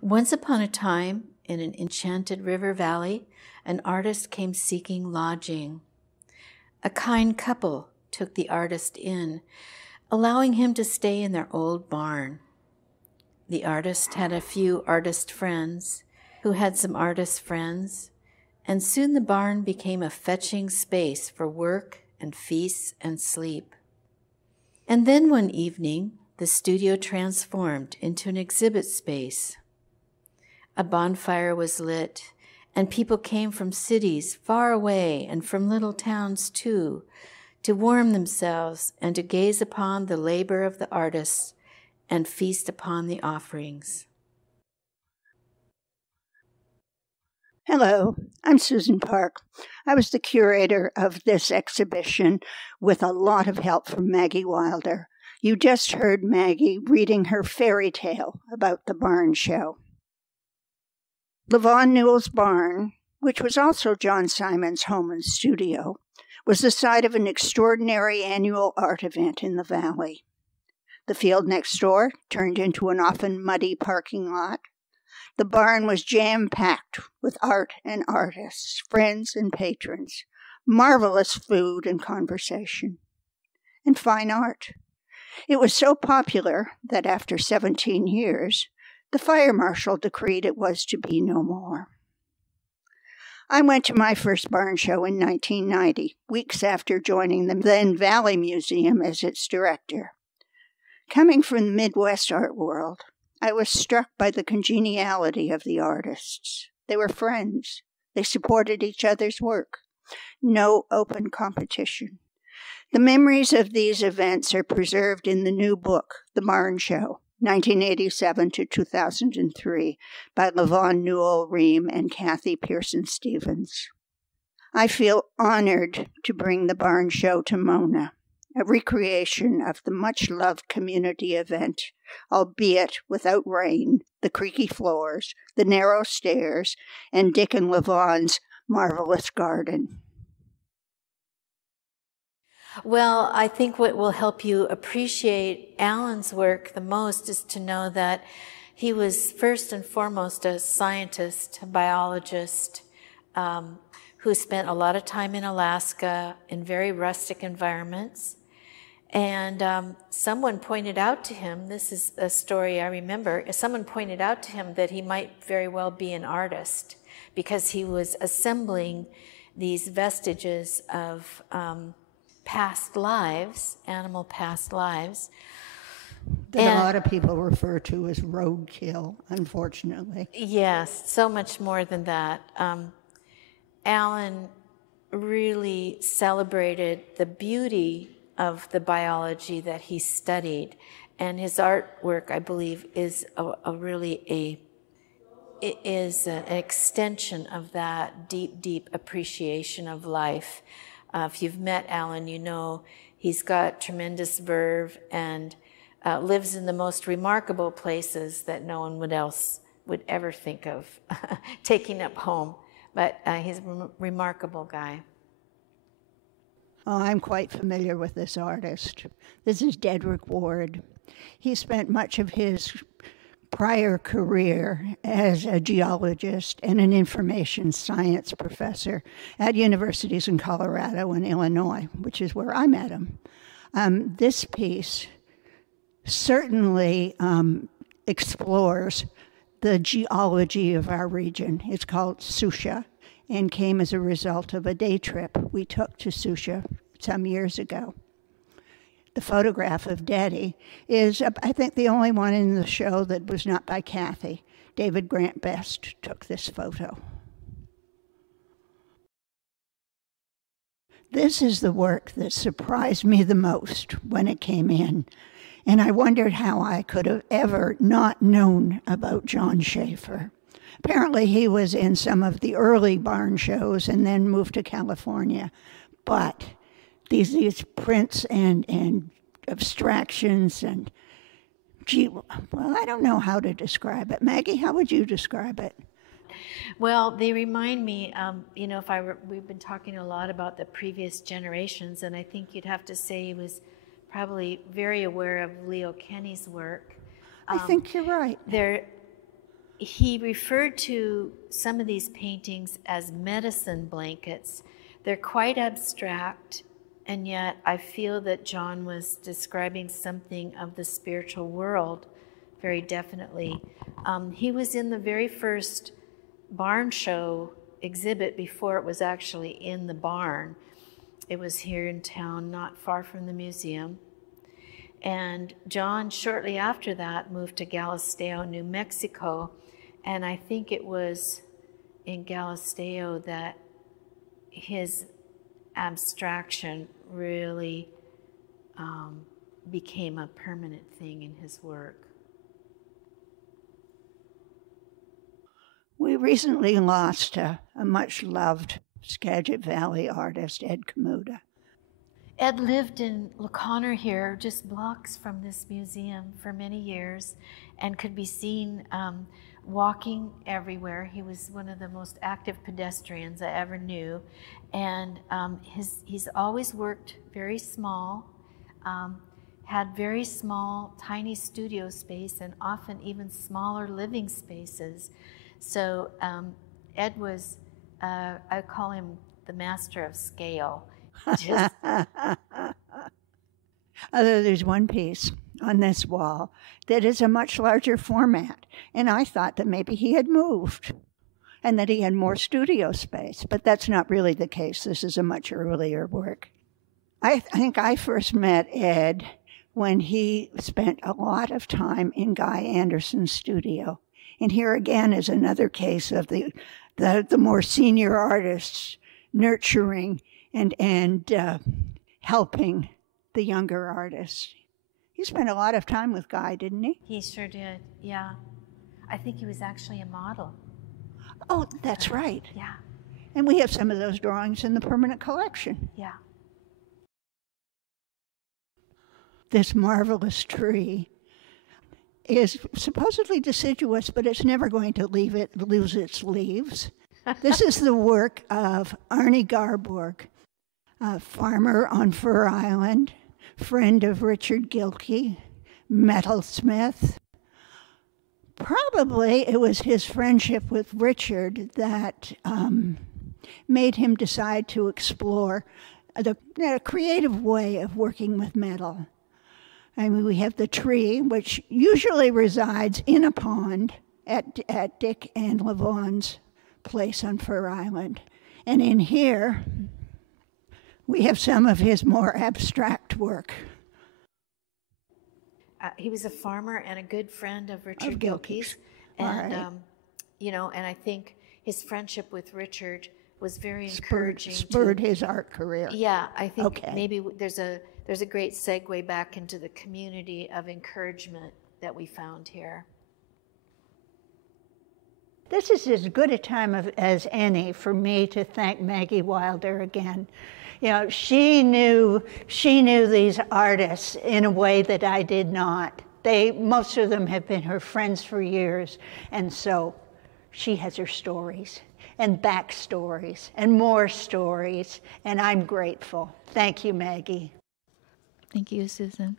Once upon a time, in an enchanted river valley, an artist came seeking lodging. A kind couple took the artist in, allowing him to stay in their old barn. The artist had a few artist friends who had some artist friends, and soon the barn became a fetching space for work and feasts and sleep. And then one evening, the studio transformed into an exhibit space. A bonfire was lit, and people came from cities far away and from little towns too, to warm themselves and to gaze upon the labor of the artists and feast upon the offerings. Hello, I'm Susan Parke. I was the curator of this exhibition with a lot of help from Maggie Wilder. You just heard Maggie reading her fairy tale about the barn show. Levon Newell's barn, which was also John Simon's home and studio, was the site of an extraordinary annual art event in the valley. The field next door turned into an often muddy parking lot. The barn was jam-packed with art and artists, friends and patrons, marvelous food and conversation, and fine art. It was so popular that after 17 years, the fire marshal decreed it was to be no more. I went to my first barn show in 1990, weeks after joining the then Valley Museum as its director. Coming from the Midwest art world, I was struck by the congeniality of the artists. They were friends. They supported each other's work. No open competition. The memories of these events are preserved in the new book, The Barn Show, 1987 to 2003, by Levon Newell Ream and Kathy Pearson Stevens. I feel honored to bring the Barn Show to Mona, a recreation of the much-loved community event, albeit without rain, the creaky floors, the narrow stairs, and Dick and Levon's marvelous garden. Well, I think what will help you appreciate Alan's work the most is to know that he was first and foremost a scientist, a biologist, who spent a lot of time in Alaska in very rustic environments. And someone pointed out to him, this is a story I remember, someone pointed out to him that he might very well be an artist because he was assembling these vestiges of past lives, animal past lives. That a lot of people refer to as roadkill, unfortunately. Yes, so much more than that. Alan really celebrated the beauty of the biology that he studied, and his artwork, I believe, is an extension of that deep appreciation of life. If you've met Alan, you know he's got tremendous verve and lives in the most remarkable places that no one else would ever think of taking up home. But he's a remarkable guy. Oh, I'm quite familiar with this artist. This is Dederick Ward. He spent much of his prior career as a geologist and an information science professor at universities in Colorado and Illinois, which is where I met him. This piece certainly explores the geology of our region. It's called Susha, and came as a result of a day trip we took to Susha some years ago. The photograph of Daddy is, I think, the only one in the show that was not by Kathy. David Grant Best took this photo. This is the work that surprised me the most when it came in, and I wondered how I could have ever not known about John Schaefer. Apparently he was in some of the early barn shows and then moved to California. But these prints and abstractions and, I don't know how to describe it. Maggie, how would you describe it? Well, they remind me, we've been talking a lot about the previous generations, and I think you'd have to say he was probably very aware of Leo Kenny's work. I think you're right. He referred to some of these paintings as medicine blankets. They're quite abstract, and yet I feel that John was describing something of the spiritual world very definitely. He was in the very first barn show exhibit before it was actually in the barn. It was here in town, not far from the museum. And John, shortly after that, moved to Galisteo, New Mexico. And I think it was in Galisteo that his abstraction really became a permanent thing in his work. We recently lost a much-loved Skagit Valley artist, Ed Kamuda. Ed lived in Laconner here, just blocks from this museum for many years, and could be seen walking everywhere. He was one of the most active pedestrians I ever knew, and he's always worked very small, had very small, tiny studio space, and often even smaller living spaces. So Ed was, I call him the master of scale. Just Although there's one piece on this wall that is a much larger format, and I thought that maybe he had moved and that he had more studio space, but that's not really the case. This is a much earlier work. I think I first met Ed when he spent a lot of time in Guy Anderson's studio. And here again is another case of the more senior artists nurturing and helping the younger artists. He spent a lot of time with Guy, didn't he? He sure did, yeah. I think he was actually a model. Oh, that's right. Yeah. And we have some of those drawings in the permanent collection. Yeah. This marvelous tree is supposedly deciduous, but it's never going to lose its leaves. This is the work of Arnie Garborg, a farmer on Fur Island, friend of Richard Gilkey, metalsmith. Probably it was his friendship with Richard that made him decide to explore a creative way of working with metal. I mean, we have the tree, which usually resides in a pond at Dick and Lavon's place on Fur Island. And in here, we have some of his more abstract work. He was a farmer and a good friend of Richard Gilkey's. And, right. And I think his friendship with Richard was very encouraging. Spurred his art career. Yeah, I think maybe there's a great segue back into the community of encouragement that we found here. This is as good a time as any for me to thank Maggie Wilder again. You know, she knew these artists in a way that I did not. Most of them have been her friends for years, and so she has her stories and backstories and more stories, and I'm grateful. Thank you, Maggie. Thank you, Susan.